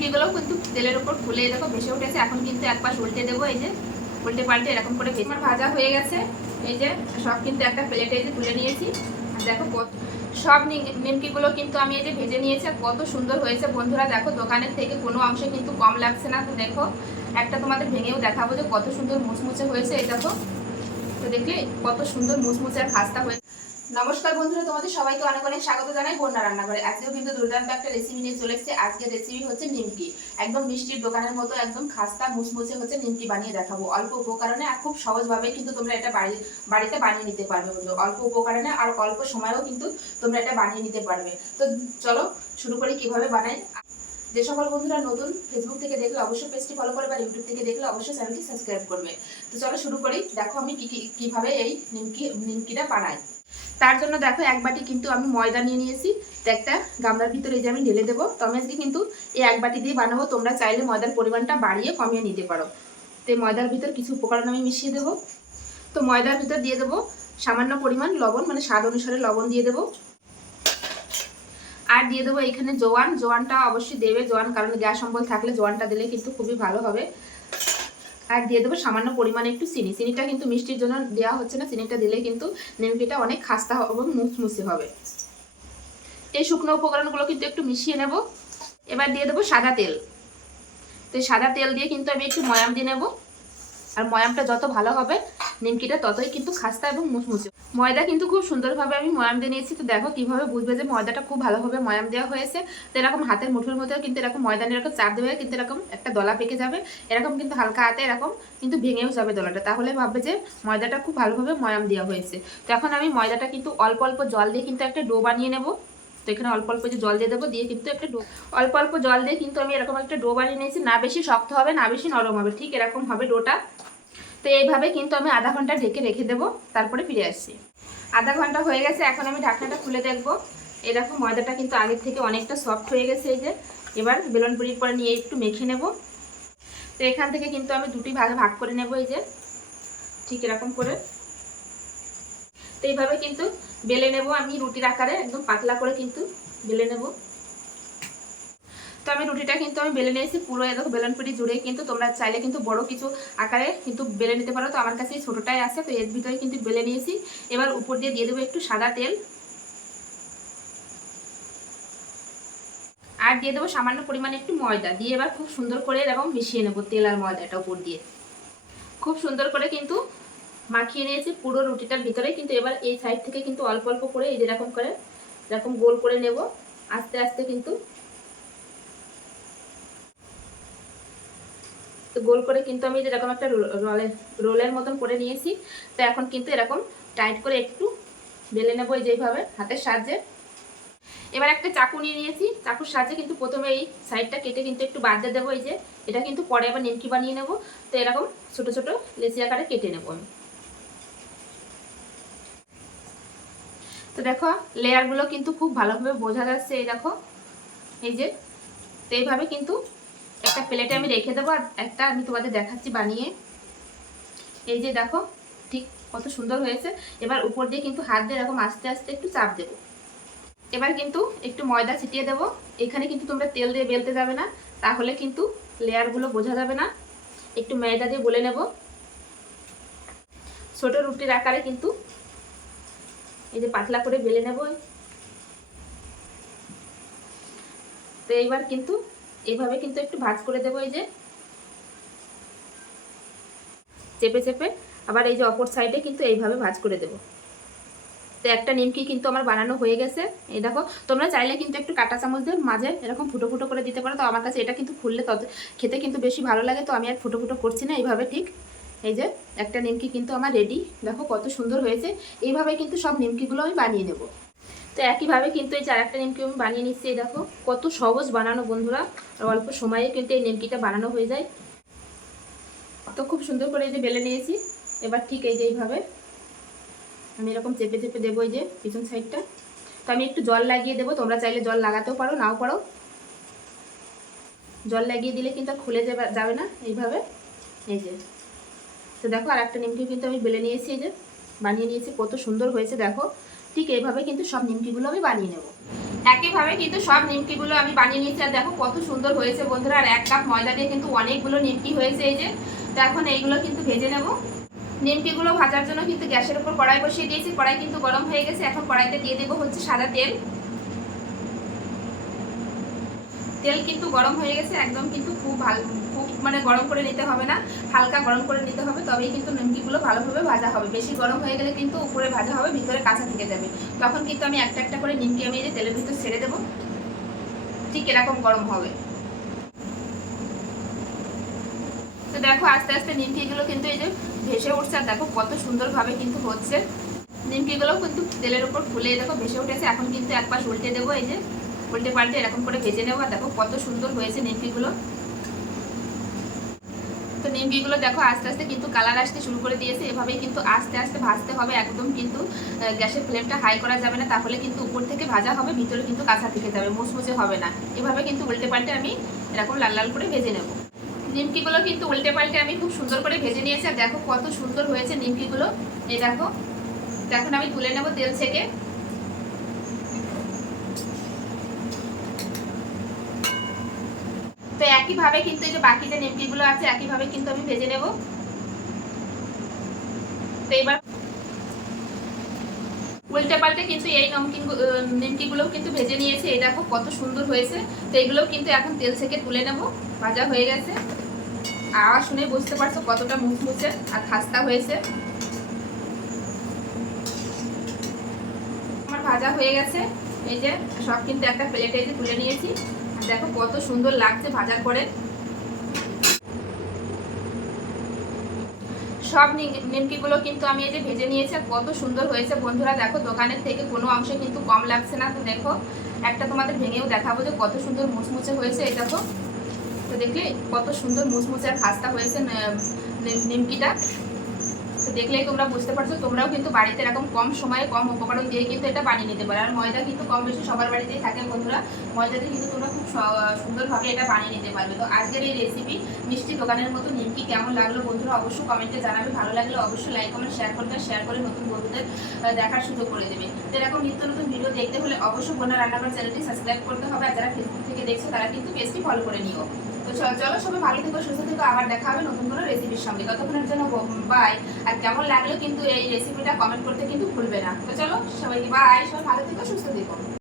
নিমকিগুলো কিন্তু তেলের উপর ফুলে দেখো ভেসে উঠেছে। এখন কিন্তু এক পাশ উল্টে দেবো, এই যে উল্টে পাল্টে এরকম করে আমার ভাজা হয়ে গেছে। এই যে সব কিন্তু একটা প্লেটে এই যে তুলে নিয়েছি। দেখো কত, সব নিমকিগুলো কিন্তু আমি এই যে ভেজে নিয়েছি কত সুন্দর হয়েছে। বন্ধুরা দেখো, দোকানের থেকে কোনো অংশে কিন্তু কম লাগছে না। তো দেখো, একটা তোমাদের ভেঙেও দেখাবো যে কত সুন্দর মুচমুচে হয়েছে। এই দেখো, তো দেখলে কত সুন্দর মুচমুচে আর খাস্তা হয়েছে নমস্কার বন্ধুরা, তোমাদের সবাইকে অনেক অনেক স্বাগত জানাই বন্যা রান্নাঘরে। আজকেও কিন্তু দুর্দান্ত একটা রেসিপি নিয়ে চলে এসেছে। আজকের রেসিপি হচ্ছে নিমকি। একদম মিষ্টির দোকানের মতো, একদম খাস্তা মুচমুচে হচ্ছে নিমকি বানিয়ে দেখাবো। অল্প উপকরণে আর খুব সহজভাবে কিন্তু তোমরা এটা বাড়ি, বাড়িতে বানিয়ে নিতে পারবে বন্ধু। অল্প উপকরণে আর অল্প সময়েও কিন্তু তোমরা এটা বানিয়ে নিতে পারবে। তো চলো, শুরু করি কীভাবে বানাই। যে সকল বন্ধুরা নতুন ফেসবুক থেকে দেখলে অবশ্যই পেজটি ফলো করবে আর ইউটিউব থেকে দেখলে অবশ্যই চ্যানেলটি সাবস্ক্রাইব করবে। তো চলো শুরু করি। দেখো আমি কি, কি- কীভাবে এই নিমকি, নিমকিটা বানাই। তার জন্য দেখো এক বাটি কিন্তু আমি ময়দা নিয়ে নিয়েছি। তো একটা গামলার ভিতরে যে আমি ঢেলে দেবো। তো আমি আজকে কিন্তু এই এক বাটি দিয়ে বানাবো। তোমরা চাইলে ময়দার পরিমাণটা বাড়িয়ে কমিয়ে নিতে পারো। তো ময়দার ভিতর কিছু উপকরণ আমি মিশিয়ে দেবো। তো ময়দার ভিতর দিয়ে দেবো সামান্য পরিমাণ লবণ মানে স্বাদ অনুসারে লবণ দিয়ে দেবো। আর দিয়ে দেবো এখানে জোয়ান। জোয়ানটা অবশ্যই দেবে জোয়ান, কারণ গ্যাস অম্বল থাকলে জোয়ানটা দিলে কিন্তু খুবই ভালো হবে। আর দিয়ে দেবো সামান্য পরিমাণে একটু চিনি। চিনিটা কিন্তু মিষ্টির জন্য দেওয়া হচ্ছে না। চিনিটা দিলে কিন্তু নিমকিটা অনেক খাস্তা এবং মুচমুচে হবে। এই শুকনো উপকরণগুলো কিন্তু একটু মিশিয়ে নেব। এবার দিয়ে দেবো সাদা তেল। তো সাদা তেল দিয়ে কিন্তু আমি একটু ময়াম দিয়ে নেব। আর ময়ামটা যত ভালো হবে নিমকিটা ততই কিন্তু খাস্তা এবং মুচমুচে। ময়দা কিন্তু খুব সুন্দরভাবে আমি ময়াম দিয়ে নিয়েছি। তো দেখো কীভাবে বুঝবে যে ময়দাটা খুব ভালোভাবে ময়াম দেওয়া হয়েছে। তো এরকম হাতের মুঠোর মধ্যেও কিন্তু এরকম ময়দা নিয়ে এরকম চাপ দেবে, কিন্তু এরকম একটা দলা পেকে যাবে। এরকম কিন্তু হালকা হাতে এরকম কিন্তু ভেঙেও যাবে দলাটা। তাহলে ভাববে যে ময়দাটা খুব ভালোভাবে ময়াম দেওয়া হয়েছে। তো এখন আমি ময়দাটা কিন্তু অল্প অল্প জল দিয়ে কিন্তু একটা ডো বানিয়ে নেব। তো এখানে অল্প অল্প যে জল দিয়ে দেবো, দিয়ে কিন্তু একটা ডো অল্প অল্প জল দিয়ে কিন্তু আমি এরকম একটা ডো বানিয়ে নিয়েছি। না বেশি শক্ত হবে, না বেশি নরম হবে। ঠিক এরকম হবে ডোটা। তো এইভাবে কিন্তু আমি আধা ঘণ্টা ঢেকে রেখে দেবো, তারপরে ফিরে আসছি। আধা ঘণ্টা হয়ে গেছে, এখন আমি ঢাকনাটা খুলে দেখব। এরকম ময়দাটা কিন্তু আগের থেকে অনেকটা সফট হয়ে গেছে এই যে। এবার বেলন পুরির পরে নিয়ে একটু মেখে নেব। তো এখান থেকে কিন্তু আমি দুটি ভাগে ভাগ করে নেব এই যে, ঠিক এরকম করে। তো এইভাবে কিন্তু বেলে নেব আমি রুটির আকারে, একদম পাতলা করে কিন্তু বেলে নেব। তো আমি রুটিটা কিন্তু আমি বেলে নিয়েছি, পুরো এরকম বেলন পুরি জুড়ে কিন্তু তোমরা চাইলে কিন্তু বড় কিছু আকারে কিন্তু বেলে নিতে পারো। তো আমার কাছে এই ছোটোটাই আছে, তো এর ভিতরে কিন্তু বেলে নিয়েছি। এবার উপর দিয়ে দিয়ে দেবো একটু সাদা তেল। আর দিয়ে দেবো সামান্য পরিমাণে একটু ময়দা। দিয়ে এবার খুব সুন্দর করে এরকম মিশিয়ে নেব তেল আর ময়দাটা উপর দিয়ে। খুব সুন্দর করে কিন্তু মাখিয়ে নিয়েছি পুরো রুটিটার ভিতরে। কিন্তু এবার এই সাইড থেকে কিন্তু অল্প অল্প করে এই যেরকম করে, এরকম গোল করে নেব। আস্তে আস্তে কিন্তু তো গোল করে কিন্তু আমি যেরকম একটা রোলের রোলের মতন করে নিয়েছি, তো এখন কিন্তু এরকম টাইট করে একটু বেলে নেব এই যেভাবে, হাতের সাহায্যে। এবার একটা চাকু নিয়ে নিয়েছি, চাকুর সাহায্যে কিন্তু প্রথমে এই সাইডটা কেটে কিন্তু একটু বাদ দিয়ে দেবো এই যে, এটা কিন্তু পরে আবার নিমকি বানিয়ে নেব, তো এরকম ছোট ছোট লেচি আকারে কেটে নেব আমি। তো দেখো লেয়ারগুলো কিন্তু খুব ভালোভাবে বোঝা যাচ্ছে, এই দেখো, এই যে, তো এইভাবে কিন্তু একটা প্লেটে আমি রেখে দেবো আর একটা আমি তোমাদের দেখাচ্ছি বানিয়ে। এই যে দেখো, ঠিক কত সুন্দর হয়েছে। এবার উপর দিয়ে কিন্তু হাত দিয়ে এরকম আস্তে আস্তে একটু চাপ দেবো। এবার কিন্তু একটু ময়দা ছিটিয়ে দেবো। এখানে কিন্তু তোমরা তেল দিয়ে বেলতে যাবে না, তাহলে কিন্তু লেয়ারগুলো বোঝা যাবে না। একটু ময়দা দিয়ে বলে নেব। ছোট রুটির আকারে কিন্তু এই যে পাতলা করে বেলে নেব। তো এইবার কিন্তু এইভাবে কিন্তু একটু ভাজ করে দেবো এই যে। চেপে চেপে। আবার এই যে অপর সাইডে কিন্তু এইভাবে ভাজ করে দেবো। তো একটা নিমকি কিন্তু আমার বানানো হয়ে গেছে। এই দেখো, তোমরা চাইলে কিন্তু একটু কাঁটা চামচ দিয়ে মাঝে এরকম ফুটো ফুটো করে দিতে পারো। তো আমার কাছে এটা কিন্তু ফুললে তত খেতে কিন্তু বেশি ভালো লাগে। তো আমি আর ফুটো ফুটো করছি না এইভাবে ঠিক। এই যে, একটা নিমকি কিন্তু আমার রেডি দেখো কত সুন্দর হয়েছে। এইভাবে কিন্তু সব নিমকিগুলো আমি বানিয়ে নেব। তো একইভাবে কিন্তু এই চার একটা নিমকি আমি বানিয়ে নিচ্ছি, এই দেখো। কত সহজ বানানো বন্ধুরা। অল্প সময়ে কিন্তু এই নিমকিটা বানানো হয়ে যায়। তো খুব সুন্দর করে এই যে বেলে নিয়েছি। এবার ঠিক এই যে এইভাবে আমি এরকম চেপে চেপে দেবো এই যে পিছন সাইডটা। তো আমি একটু জল লাগিয়ে দেবো। তোমরা চাইলে জল লাগাতেও পারো, নাও পারো। জল লাগিয়ে দিলে কিন্তু আর খুলে যাবে যাবে না এইভাবে। এই যে। তো দেখো আর একটা নিমকি কিন্তু আমি বেলে নিয়েছি, এই যে। বানিয়ে নিয়েছি, কত সুন্দর হয়েছে, দেখো। ঠিক এইভাবে কিন্তু সব নিমকিগুলো আমি বানিয়ে নেব। একইভাবে কিন্তু সব নিমকিগুলো আমি বানিয়ে নিয়েছি, আর দেখো কত সুন্দর হয়েছে বন্ধুরা, আর এক কাপ ময়দা দিয়ে কিন্তু অনেকগুলো নিমকি হয়েছে এই যে। তো এখন এইগুলো কিন্তু ভেজে নেব। নিমকিগুলো ভাজার জন্য কিন্তু গ্যাসের উপর কড়াই বসিয়ে দিয়েছি, কড়াই কিন্তু গরম হয়ে গেছে। এখন কড়াইতে দিয়ে দেবো হচ্ছে সাদা তেল। তেল কিন্তু গরম হয়ে গেছে, একদম কিন্তু খুব ভালো মানে গরম করে নিতে হবে না, হালকা গরম করে নিতে হবে, তবেই কিন্তু নিমকিগুলো ভালোভাবে ভাজা হবে। বেশি গরম হয়ে গেলে কিন্তু উপরে ভাজা হবে, ভিতরে কাঁচা থেকে যাবে। তখন কিন্তু আমি একটা একটা করে নিমকি আমি এই যে তেলের ভিতর ছেড়ে দেবো। ঠিক এরকম গরম হবে। তো দেখো আস্তে আস্তে নিমকিগুলো কিন্তু এই যে ভেসে উঠছে, আর দেখো কত সুন্দরভাবে কিন্তু হচ্ছে। নিমকিগুলো কিন্তু তেলের উপর ফুলে দেখো ভেসে উঠেছে। এখন কিন্তু এক পাশ উল্টে দেবো, এই যে উল্টে পাল্টে এরকম করে ভেজে নেব। আর দেখো কত সুন্দর হয়েছে নিমকিগুলো। তো নিমকিগুলো দেখো আস্তে আস্তে কিন্তু কালার আসতে শুরু করে দিয়েছে। এভাবেই কিন্তু আস্তে আস্তে ভাজতে হবে। একদম কিন্তু গ্যাসের ফ্লেমটা হাই করা যাবে না। তাহলে কিন্তু উপর থেকে ভাজা হবে, ভিতরে কিন্তু কাঁচা থেকে যাবে, মুচমুচে হবে না। এভাবে কিন্তু উল্টে পাল্টে আমি এরকম লাল লাল করে ভেজে নেব। নিমকিগুলো কিন্তু উল্টে পাল্টে আমি খুব সুন্দর করে ভেজে নিয়েছি। আর দেখো কত সুন্দর হয়েছে নিমকিগুলো। এই দেখো, এখন আমি তুলে নেব তেল থেকে তো একইভাবে কিন্তু এই যে বাকি যে নিমকিগুলো আছে, একইভাবে কিন্তু আমি ভেজে নেব। তো এবার উল্টে পাল্টে কিন্তু এই নমকিন নিমকিগুলোও কিন্তু ভেজে নিয়েছে। এই দেখো কত সুন্দর হয়েছে। তো এগুলোও কিন্তু এখন তেল থেকে তুলে নেব। ভাজা হয়ে গেছে। আওয়াজ শুনে বুঝতে পারছ কতটা মুচমুচে আর খাস্তা হয়েছে। আমার ভাজা হয়ে গেছে। এই যে সব কিন্তু একটা প্লেটে তুলে নিয়েছি। দেখো কত সুন্দর লাগছে ভাজার পরে। সব নিমকিগুলো কিন্তু আমি এই যে ভেজে নিয়েছি কত সুন্দর হয়েছে বন্ধুরা। দেখো দোকানের থেকে কোনো অংশে কিন্তু কম লাগছে না। তো দেখো, একটা তোমাদের ভেঙেও দেখাবো যে কত সুন্দর মুচমুচে হয়েছে এই দেখো। তো দেখলে কত সুন্দর মুচমুচে আর খাস্তা হয়েছে নিমকিটা। দেখলেই তোমরা বুঝতে পারছ, তোমরাও কিন্তু বাড়িতে এরকম কম সময়ে কম উপকরণ দিয়ে কিন্তু এটা বানিয়ে নিতে পারো। আর ময়দা কিন্তু কম বেশি সবার বাড়িতেই থাকে বন্ধুরা। ময়দাতে কিন্তু তোমরা খুব সুন্দরভাবে এটা বানিয়ে নিতে পারবে। তো আজকের এই রেসিপি মিষ্টি দোকানের মতো নিমকি কেমন লাগল বন্ধুরা অবশ্যই কমেন্টে জানাবে। ভালো লাগলে অবশ্যই লাইক কমেন্ট শেয়ার করবে। শেয়ার করে নতুন বন্ধুদের দেখার সুযোগ করে দেবে। তো এরকম নিত্য নতুন ভিডিও দেখতে হলে অবশ্যই বোনা রান্নাঘর চ্যানেলটি সাবস্ক্রাইব করতে হবে। আর যারা ফেসবুক থেকে দেখছ, তারা কিন্তু পেজটি ফলো করে নিও। তো চলো সবাই ভালো থেকো, সুস্থ থেকো, আবার দেখা হবে নতুন কোনো রেসিপির সঙ্গে। ততক্ষণের জন্য বাই আর কেমন লাগল কিন্তু এই রেসিপিটা কমেন্ট করতে কিন্তু ভুলবে না। তো চলো, সবাইকে বাই সবাই ভালো থেকো, সুস্থ থেকো।